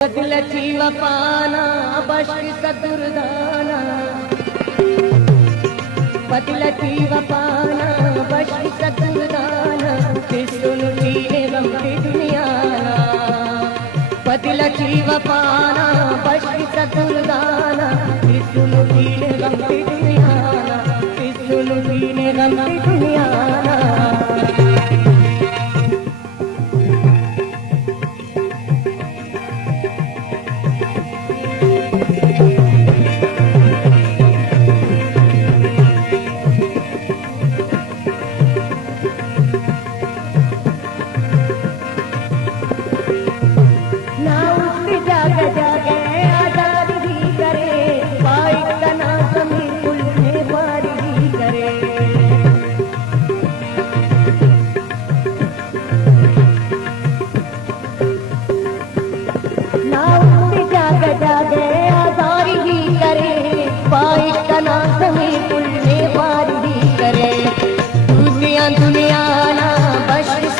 बदल जीव पाना बश्क सदुर्दाना बदल जीव पाना बश्क सदुर्दाना किसुनु जीने गमती दुनियाना बदल जीव पाना बश्क सदुर्दाना किसुनु जीने गमती दुनियाना किसुनु जीने गमती दुनियाना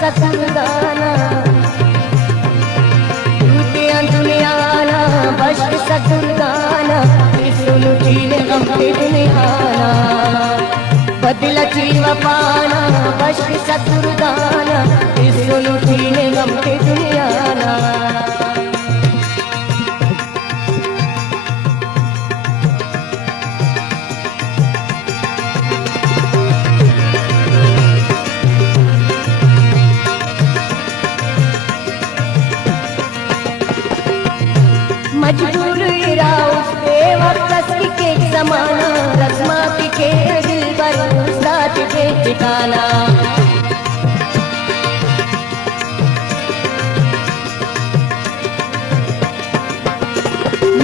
सदुर्दाना दुनियाना बश्क सदुर्दाना किसुनु जीने गमती दुनियाना बदल जीव पाना बश्क सदुर्दाना किसुनु जीने गमती दुनियाना मजबूर इरा उसके वक्त के जमाना रस्मा के दिल पर साथ के ठिकाना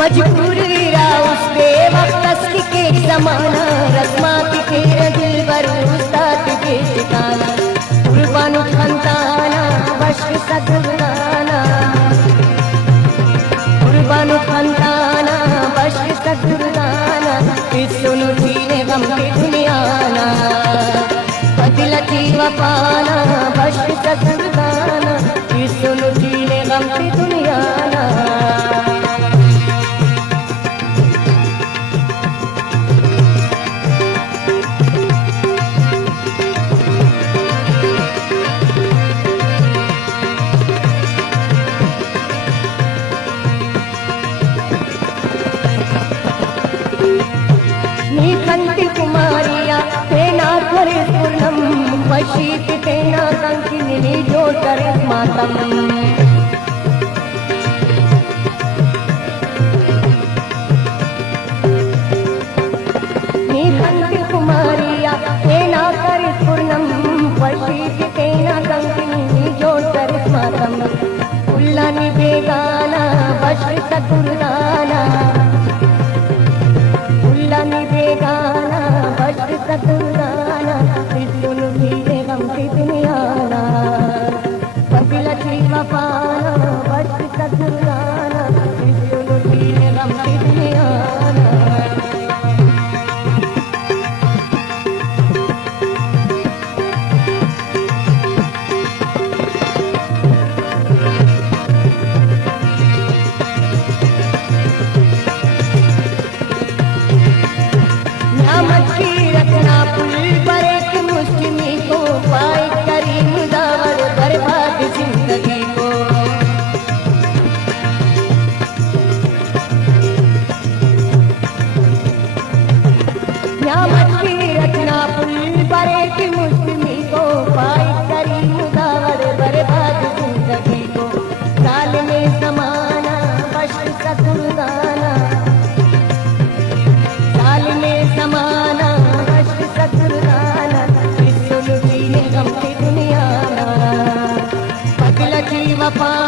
मजबूर इरा उसके वक्त के जमाना रस्मा के दिल पर साथ के ठिकाना कुर्बान खंताना बश्क सदुर्दाना कुर्बान खंताना बश्क सदुर्दाना किसुनु जीने गमती दुनियाना बदल जीव पाना बश्क सदुर्दाना किसुनु जीने गमती दुनियाना कंति कुमारिया तेना करे पूर्णम वशीत तेना कंकिनी जो करे मातम नी कंति कुमारिया तेना करे पूर्णम वशीत तेना कंकिनी जो करे मातम उल्लानी बेगाना बश्क सदुर्दाना बेगाना बश्क सदुर्दाना किसुनु जीने गमती दुनियाना बदल जीव पाना बश्क सदुर्दाना किसुनु जीने गमती दुनियाना पाना